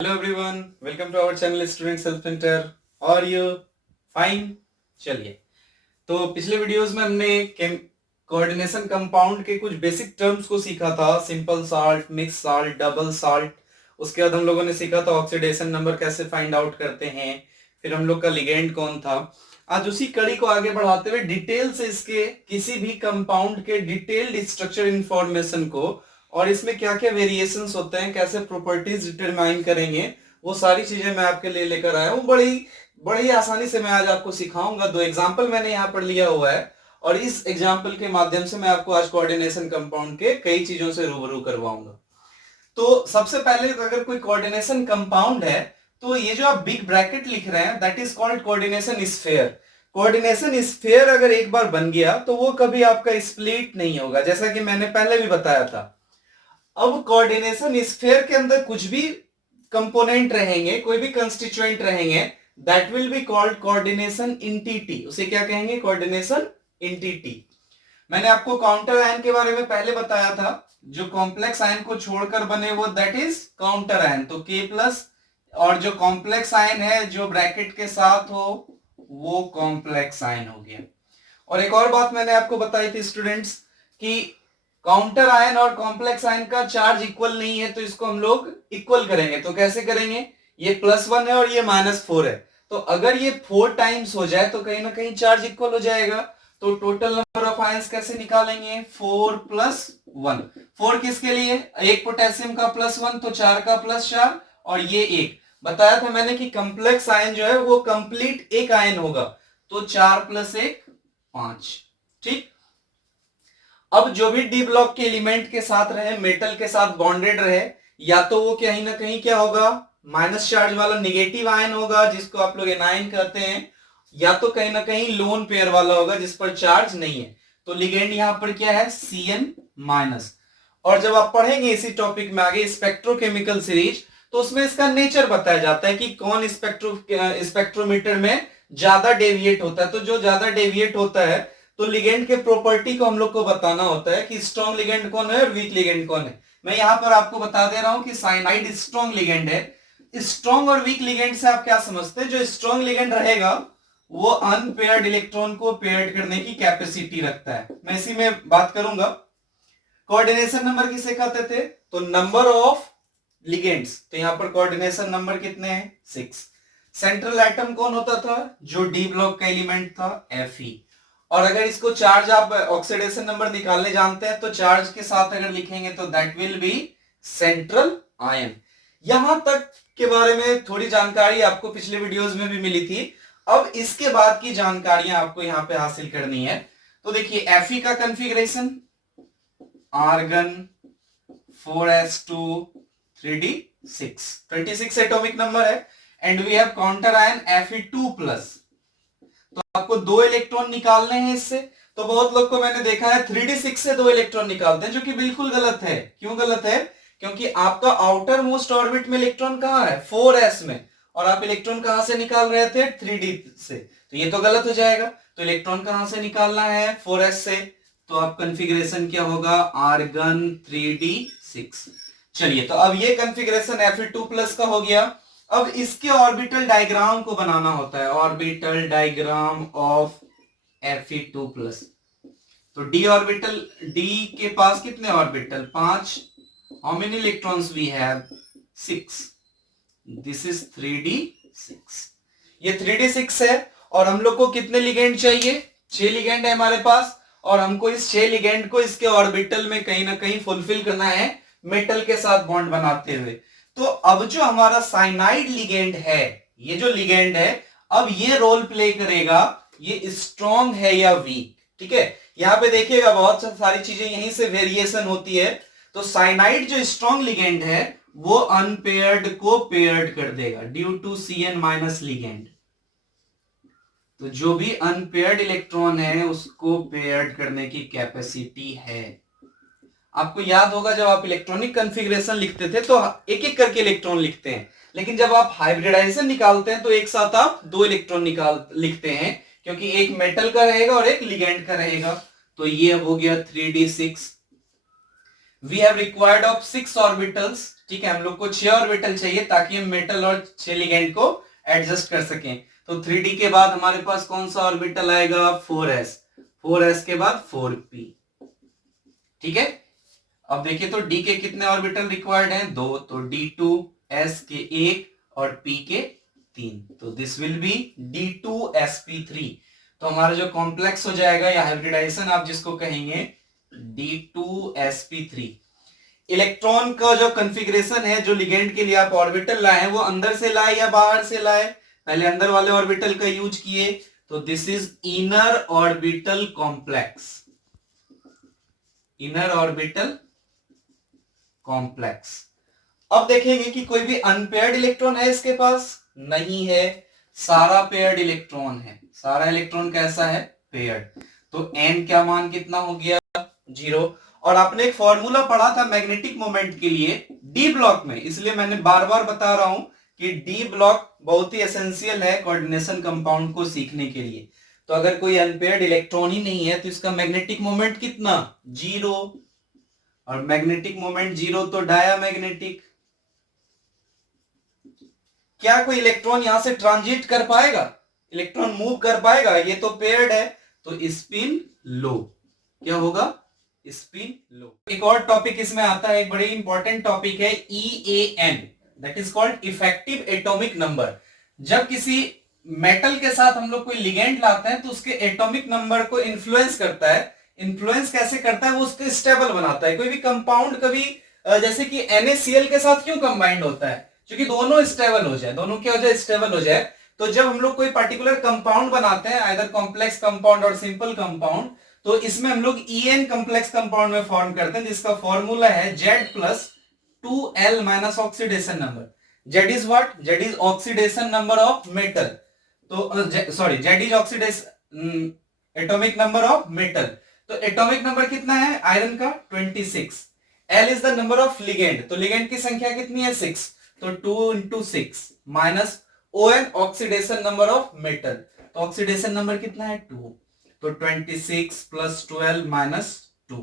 Hello everyone, welcome to our channel student self centre. Are you fine? चलिए, तो पिछले videos में हमने कोऑर्डिनेशन कंपाउंड के कुछ बेसिक टर्म्स को सीखा था। Simple salt, mix salt, double salt. उसके बाद हम लोगों ने सीखा था ऑक्सीडेशन नंबर कैसे फाइंड आउट करते हैं। फिर हम लोग का लिगेंड कौन था। आज उसी कड़ी को आगे बढ़ाते हुए डिटेल से इसके किसी भी कंपाउंड के डिटेल्ड स्ट्रक्चर इंफॉर्मेशन को और इसमें क्या क्या वेरिएशंस होते हैं, कैसे प्रॉपर्टीज डिटरमाइन करेंगे, वो सारी चीजें मैं आपके लिए लेकर आया हूँ। बड़ी बड़ी आसानी से मैं आज आपको सिखाऊंगा। दो एग्जाम्पल मैंने यहाँ पर लिया हुआ है और इस एग्जाम्पल के माध्यम से मैं आपको आज कोऑर्डिनेशन कंपाउंड के कई चीजों से रूबरू करवाऊंगा। तो सबसे पहले अगर कोई कोऑर्डिनेशन कंपाउंड है तो ये जो आप बिग ब्रैकेट लिख रहे हैं that is called coordination sphere. Coordination sphere अगर एक बार बन गया तो वो कभी आपका स्प्लिट नहीं होगा, जैसा कि मैंने पहले भी बताया था। अब कोऑर्डिनेशन स्फीयर के अंदर कुछ भी कंपोनेंट रहेंगे, कोई भी कंस्टिट्यूएंट रहेंगे, that will be called coordination entity. उसे क्या कहेंगे? Coordination entity. मैंने आपको काउंटर आयन के बारे में पहले बताया था। जो कॉम्प्लेक्स आयन को छोड़कर बने वो दैट इज काउंटर आयन, तो K प्लस। और जो कॉम्प्लेक्स आयन है जो ब्रैकेट के साथ हो वो कॉम्प्लेक्स आयन हो गया। और एक और बात मैंने आपको बताई थी स्टूडेंट्स कि काउंटर आयन और कॉम्प्लेक्स आयन का चार्ज इक्वल नहीं है, तो इसको हम लोग इक्वल करेंगे। तो कैसे करेंगे? ये +1 है और ये -4 है, तो अगर ये 4 टाइम्स हो जाए तो कहीं ना कहीं चार्ज इक्वल हो जाएगा। तो टोटल नंबर ऑफ आयंस कैसे निकालेंगे? 4 + 1। 4 किसके लिए? एक पोटेशियम का +1, तो 4 का +4 और ये एक। बताया था मैंने कि कॉम्प्लेक्स आयन जो है वो कंप्लीट एक आयन होगा, तो 4 + 1 5। ठीक। अब जो भी डी ब्लॉक के एलिमेंट के साथ रहे, मेटल के साथ बॉन्डेड रहे, या तो वो कहीं ना कहीं क्या होगा? माइनस चार्ज वाला निगेटिव आयन होगा जिसको आप लोग एनायन कहते हैं, या तो कहीं ना कहीं लोन पेयर वाला होगा जिस पर चार्ज नहीं है। तो लिगेंड यहां पर क्या है? Cn-। और जब आप पढ़ेंगे इसी टॉपिक में आगे स्पेक्ट्रोकेमिकल सीरीज, तो उसमें इसका नेचर बताया जाता है कि कौन स्पेक्ट्रोमीटर में ज्यादा डेविएट होता है। तो जो ज्यादा डेविएट होता है तो लिगेंड के प्रॉपर्टी को हम लोग को बताना होता है कि स्ट्रॉन्ग लिगेंड कौन है और वीक लिगेंड कौन है। मैं यहां पर आपको बता दे रहा हूं कि साइनाइड स्ट्रॉन्ग लिगेंड है। स्ट्रॉन्ग और वीक लिगेंड से आप क्या समझते हैं? जो स्ट्रॉन्ग लिगेंड रहेगा वो अनपेयर्ड इलेक्ट्रॉन को पेयर्ड करने की कैपेसिटी रखता है। मैं इसी में बात करूंगा। कोऑर्डिनेशन नंबर किसे कहते थे? तो नंबर ऑफ लिगेंड्स। तो यहां पर कोऑर्डिनेशन नंबर कितने हैं? 6। सेंट्रल एटम कौन होता था? जो डी ब्लॉक का एलिमेंट था, Fe। और अगर इसको चार्ज आप ऑक्सीडेशन नंबर निकालने जानते हैं तो चार्ज के साथ अगर लिखेंगे तो that will be central ion. यहां तक के बारे में थोड़ी जानकारी आपको पिछले वीडियोस में भी मिली थी। अब इसके बाद की जानकारियां आपको यहां पे हासिल करनी है। तो देखिए Fe का configuration argon 4s2 3d6 26 atomic number है। And we have counter ion Fe2+। तो आपको 2 इलेक्ट्रॉन निकालने हैं इससे। तो बहुत लोग को मैंने देखा है 3d6 से 2 इलेक्ट्रॉन निकालते हैं, जो कि बिल्कुल गलत है। क्यों गलत है? क्योंकि आपका आउटर मोस्ट ऑर्बिट में इलेक्ट्रॉन कहां है? 4s में, और आप इलेक्ट्रॉन कहां से निकाल रहे थे? 3d से। तो ये तो गलत हो जाएगा। तो इलेक्ट्रॉन कहां से निकालना है? 4s से। तो आप कॉन्फ़िगरेशन क्या होगा? Argon 3d6। चलिए, तो अब ये कॉन्फ़िगरेशन Fe2+ का हो गया। अब इसके ऑर्बिटल डायग्राम को बनाना होता है, ऑर्बिटल डायग्राम ऑफ Fe2+। तो डी ऑर्बिटल, डी के पास कितने orbital? 5। How many electrons we have? 6। This is 3d6। ये 3d6 है और हम लोग को कितने लिगेंड चाहिए? 6 लिगेंड है हमारे पास, और हमको इस 6 लिगेंड को इसके ऑर्बिटल में कहीं ना कहीं फुलफिल करना है मेटल के साथ बॉन्ड बनाते हुए। तो अब जो हमारा साइनाइड लिगेंड है, ये जो लिगेंड है, अब ये रोल प्ले करेगा ये स्ट्रॉन्ग है या वीक। ठीक है, यहां पे देखिएगा बहुत सारी चीजें यहीं से वेरिएशन होती है। तो साइनाइड जो स्ट्रॉन्ग लिगेंड है वो अनपेयर्ड को पेयर्ड कर देगा ड्यू टू Cn- लिगेंड। तो जो भी अनपेयर्ड इलेक्ट्रॉन है उसको पेयर्ड करने की कैपेसिटी है। आपको याद होगा जब आप इलेक्ट्रॉनिक कॉन्फ़िगरेशन लिखते थे तो एक एक करके इलेक्ट्रॉन लिखते हैं, लेकिन जब आप हाइब्रिडाइजेशन निकालते हैं तो एक साथ आप 2 इलेक्ट्रॉन लिखते हैं, क्योंकि एक मेटल का रहेगा और एक लिगेंड का रहेगा। तो ये हो गया 3d6। We have required of 6 orbitals, ठीक है, हम लोग को 6 ऑर्बिटल चाहिए ताकि हम मेटल और 6 लिगेंड को एडजस्ट कर सकें। तो 3d के बाद हमारे पास कौन सा ऑर्बिटल आएगा, 4s, 4s के बाद 4p, ठीक है। अब देखिए तो d के कितने ऑर्बिटल रिक्वायर्ड हैं, 2, तो d2, s के 1 और p के 3, तो दिस विल बी d2sp3। तो हमारा जो कॉम्प्लेक्स हो जाएगा या हाइब्रिडाइजेशन आप जिसको कहेंगे, d2sp3। इलेक्ट्रॉन का जो कॉन्फ़िगरेशन है, जो लिगेंड के लिए आप ऑर्बिटल लाए हैं, वो अंदर से लाए या बाहर से लाए, पहले अंदर वाले ऑर्बिटल का यूज किए, तो this is inner orbital complex, inner orbital complex. अब देखेंगे कि कोई भी अनपेयर्ड इलेक्ट्रॉन है इसके पास, नहीं है, सारा पेयर्ड इलेक्ट्रॉन है, सारा इलेक्ट्रॉन कैसा है, पेयर्ड। तो n क्या मान कितना हो गया, 0। और आपने एक फॉर्मूला पढ़ा था मैग्नेटिक मोमेंट के लिए डी ब्लॉक में, इसलिए मैंने बार बार बता रहा हूं कि डी ब्लॉक बहुत ही एसेंशियल है कोऑर्डिनेशन कंपाउंड को सीखने के लिए। तो अगर कोई अनपेयर्ड इलेक्ट्रॉन ही नहीं है तो इसका मैग्नेटिक मोमेंट कितना, 0, और मैग्नेटिक मोमेंट 0 तो डायामैग्नेटिक। क्या कोई इलेक्ट्रॉन यहां से ट्रांजिट कर पाएगा, इलेक्ट्रॉन मूव कर पाएगा, ये तो पेयर्ड है, तो स्पिन लो, क्या होगा, स्पिन लो। एक और टॉपिक इसमें आता है, एक बड़ी इंपॉर्टेंट टॉपिक है EAN, that is called effective atomic number. जब किसी मेटल के साथ हम लोग कोई लिगेंड लाते हैं तो उसके एटॉमिक नंबर को इन्फ्लुएंस करता है। इन्फ्लुएंस कैसे करता है, वो उसको स्टेबल बनाता है। कोई भी कंपाउंड कभी जैसे कि NaCl के साथ क्यों कंबाइंड होता है, क्योंकि दोनों स्टेबल हो जाए, दोनों क्या हो जाए, स्टेबल हो जाए। तो जब हम लोग कोई पर्टिकुलर कंपाउंड बनाते हैं, आइदर कॉम्प्लेक्स कंपाउंड और सिंपल कंपाउंड, तो इसमें हम लोग EN कॉम्प्लेक्स कंपाउंड में फॉर्म करते हैं, जिसका फॉर्मूला है Z+2L minus oxidation number. Z is what, Z is oxidation number of metal, तो sorry Z is oxidation atomic number of metal. तो एटॉमिक नंबर कितना है आयरन का, 26। L is the number of ligand, तो ligand की संख्या कितनी है, 6, तो 2 into 6 minus ON oxidation number of metal, तो ऑक्सीडेशन नंबर कितना है, 2, तो 26 plus 12 minus 2,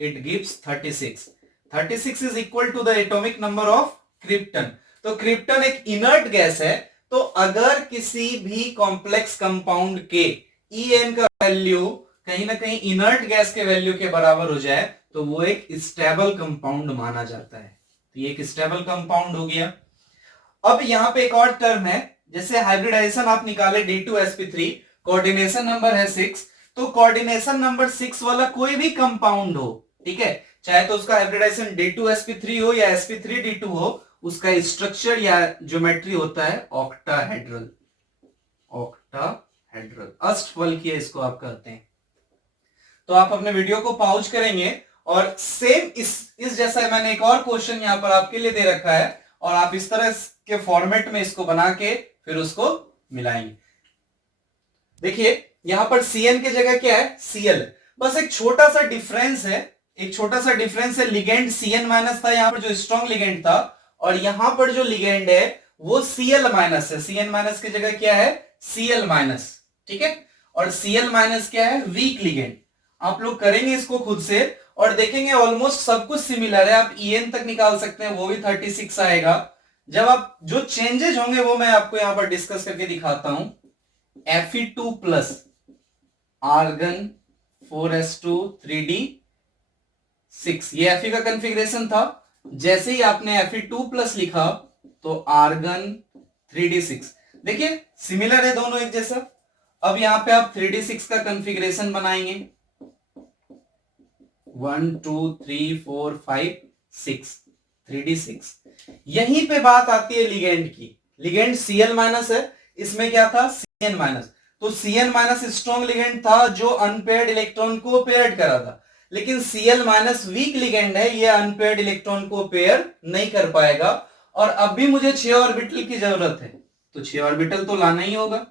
it gives 36। 36 is equal to the atomic number of krypton। तो क्रिप्टन एक इनर्ट गैस है, तो अगर किसी भी कॉम्प्लेक्स कंपाउंड के EN का वैल्यू कहीं ना कहीं इनर्ट गैस के वैल्यू के बराबर हो जाए तो वो एक स्टेबल कंपाउंड माना जाता है। तो ये एक स्टेबल कंपाउंड हो गया। अब यहां पे एक और टर्म है, जैसे हाइब्रिडाइजेशन आप निकाले D2sp3, कोऑर्डिनेशन नंबर है 6, तो कोऑर्डिनेशन नंबर 6 वाला कोई भी कंपाउंड हो, ठीक है, चाहे तो उसका हाइब्रिडाइजेशन D2sp3 हो या sp3d2 हो, उसका स्ट्रक्चर या ज्योमेट्री होता है ऑक्टाहेड्रल, ऑक्टाहेड्रल, अष्टफल किया इसको आप कहते हैं। तो आप अपने वीडियो को पॉज करेंगे और सेम इस जैसा मैंने एक और क्वेश्चन यहां पर आपके लिए दे रखा है, और आप इस तरह के फॉर्मेट में इसको बना के फिर उसको मिलाएंगे। देखिए यहां पर Cn की जगह क्या है, Cl, बस एक छोटा सा डिफरेंस है, एक छोटा सा डिफरेंस है। लिगेंड Cn माइनस था यहां पर जो स्ट्रॉन्ग लिगेंड था, और यहां पर जो लिगेंड है वो Cl माइनस है। Cn माइनस की जगह क्या है, Cl माइनस, ठीक है, और Cl माइनस क्या है, वीक लिगेंड। आप लोग करेंगे इसको खुद से और देखेंगे ऑलमोस्ट सब कुछ सिमिलर है। आप En तक निकाल सकते हैं, वो भी 36 आएगा। जब आप जो चेंजेस होंगे वो मैं आपको यहां पर डिस्कस करके दिखाता हूं। Fe2 plus argon 4s2 3d6, ये Fe का कॉन्फ़िगरेशन था। जैसे ही आपने Fe2 प्लस लिखा तो आर्गन 3d6, देखिए सिमिलर है दोनों एक जैसा। अब यहां पे आप 3d6 का कॉन्फ़िगरेशन बनाएंगे, 1 2 3 4 5 6, 3d6। यहीं पे बात आती है लिगेंड की। लिगेंड Cl माइनस है, इसमें क्या था, Cn माइनस। तो Cn माइनस स्ट्रॉन्ग लिगेंड था जो अनपेयर्ड इलेक्ट्रॉन को पेयर्ड करा था, लेकिन Cl माइनस वीक लिगेंड है, ये अनपेयर्ड इलेक्ट्रॉन को पेयर नहीं कर पाएगा। और अब भी मुझे 6 ऑर्बिटल की जरूरत है, तो 6 ऑर्बिटल तो लाना ही होगा।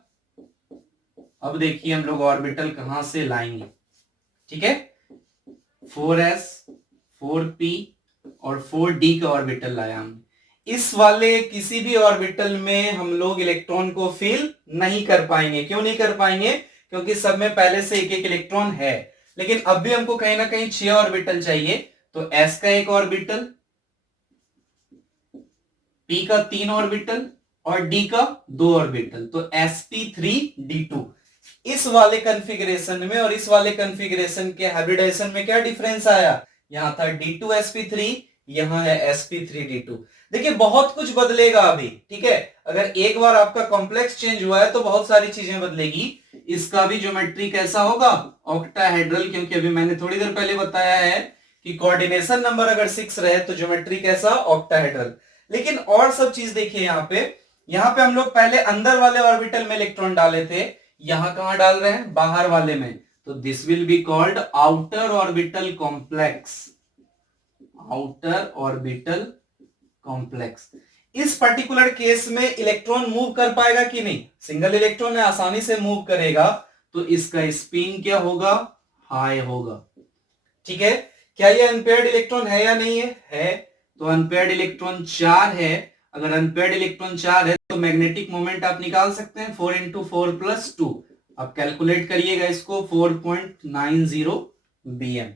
अब देखिए हम लोग ऑर्बिटल कहां से लाएंगे, ठीक है, 4s 4p और 4d का ऑर्बिटल लाया हमने। इस वाले किसी भी ऑर्बिटल में हम लोग इलेक्ट्रॉन को फिल नहीं कर पाएंगे। क्यों नहीं कर पाएंगे, क्योंकि सब में पहले से एक एक इलेक्ट्रॉन है। लेकिन अब भी हमको कहीं ना कहीं 6 ऑर्बिटल चाहिए, तो s का एक ऑर्बिटल, p का 3 ऑर्बिटल और d का 2 ऑर्बिटल, तो sp3d2। इस वाले कॉन्फ़िगरेशन में और इस वाले कॉन्फ़िगरेशन के हाइब्रिडाइजेशन में क्या डिफरेंस आया, यहां था d2sp3, यहां है sp3d2। देखिए बहुत कुछ बदलेगा अभी, ठीक है। अगर एक बार आपका कॉम्प्लेक्स चेंज हुआ है तो बहुत सारी चीजें बदलेगी। इसका भी ज्योमेट्री कैसा होगा, ऑक्टाहेड्रल, क्योंकि अभी मैंने थोड़ी देर पहले बताया है कि कोऑर्डिनेशन नंबर अगर 6 रहे तो ज्योमेट्री कैसा, ऑक्टाहेड्रल। लेकिन और सब चीज देखिए यहाँ पे हम लोग पहले अंदर वाले ऑर्बिटल में इलेक्ट्रॉन डाले थे, यहां कहां डाल रहे हैं, बाहर वाले में, तो this will be called outer orbital complex, outer orbital complex. इस पर्टिकुलर केस में इलेक्ट्रॉन मूव कर पाएगा कि नहीं, सिंगल इलेक्ट्रॉन है, आसानी से मूव करेगा, तो इसका स्पिन क्या होगा, हाई होगा, ठीक है। क्या ये अनपेयर्ड इलेक्ट्रॉन है या नहीं है, तो अनपेयर्ड इलेक्ट्रॉन 4 है। अगर अनपेयर्ड इलेक्ट्रॉन 4 है तो मैग्नेटिक मोमेंट आप निकाल सकते हैं 4 इंटू 4 प्लस 2, आप कैलकुलेट करिएगा इसको, 4.90 bm।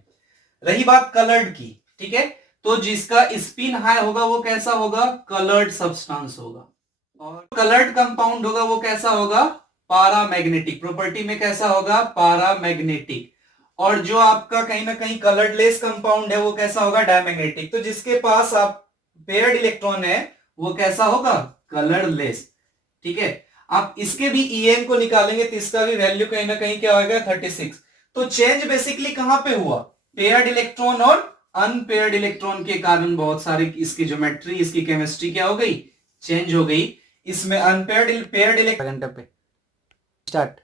रही बात कलर्ड की, ठीक है, तो जिसका स्पिन हाई होगा वो कैसा होगा, कलर्ड सब्सटेंस होगा, और कलर्ड कंपाउंड होगा वो कैसा होगा, पारामैग्नेटिक, प्रॉपर्टी में कैसा होगा, पारामैग्नेटिक। और जो आपका कहीं ना कहीं कलर्डलेस कंपाउंड है वो कैसा होगा, डायमैग्नेटिक। तो जिसके पास आप पेयर्ड इलेक्ट्रॉन है वो कैसा होगा, कलरलेस, ठीक है। आप इसके भी EN को निकालेंगे तो इसका भी वैल्यू कहीं ना कहीं क्या होगा, 36। तो चेंज बेसिकली कहां पे हुआ, पेयर्ड इलेक्ट्रॉन और अनपेयर्ड इलेक्ट्रॉन के कारण बहुत सारी इसकी ज्योमेट्री, इसकी केमिस्ट्री क्या हो गई, चेंज हो गई। इसमें अनपेयर्ड पेयर्ड इलेक्ट्रॉन पे स्टार्ट,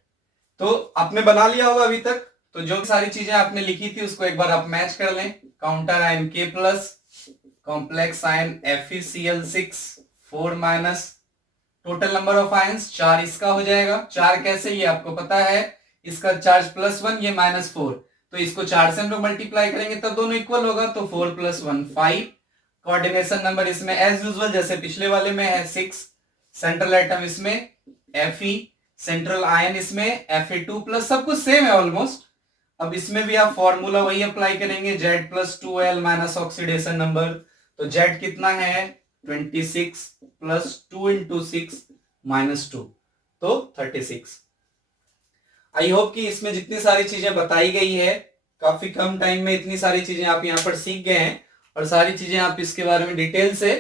तो आपने बना लिया होगा अभी तक। तो जो सारी चीजें आपने लिखी थी उसको एक बार आप मैच कर लें, counter ion K plus, complex ion FeCl6 4 minus, total number of ions 4 इसका हो जाएगा। 4 कैसे, ये आपको पता है, इसका चार्ज +1, ये -4, तो इसको 4 से हम लोग मल्टीप्लाई करेंगे तब दोनों इक्वल होगा, तो 4 + 1 5। कोऑर्डिनेशन नंबर इसमें एज यूजुअल जैसे पिछले वाले में है 6। सेंट्रल एटम इसमें Fe, सेंट्रल आयन इसमें Fe2 प्लस, सब कुछ सेम है ऑलमोस्ट। अब इसमें भी आप फॉर्मूला वही अप्लाई करेंगे, Z + 2L minus oxidation number, तो Z कितना है 26 प्लस 2 इंटू 6 माइनस 2, तो 36। आई होप कि इसमें जितनी सारी चीजें बताई गई है, काफी कम टाइम में इतनी सारी चीजें आप यहाँ पर सीख गए हैं, और सारी चीजें आप इसके बारे में डिटेल से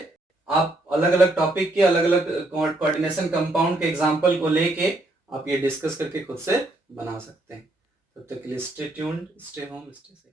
आप अलग अलग टॉपिक के अलग अलग कोऑर्डिनेशन कंपाउंड के एग्जांपल को लेके आप ये डिस्कस करके खुद से बना सकते हैं। तब तक के लिए stay tuned, stay home, stay safe.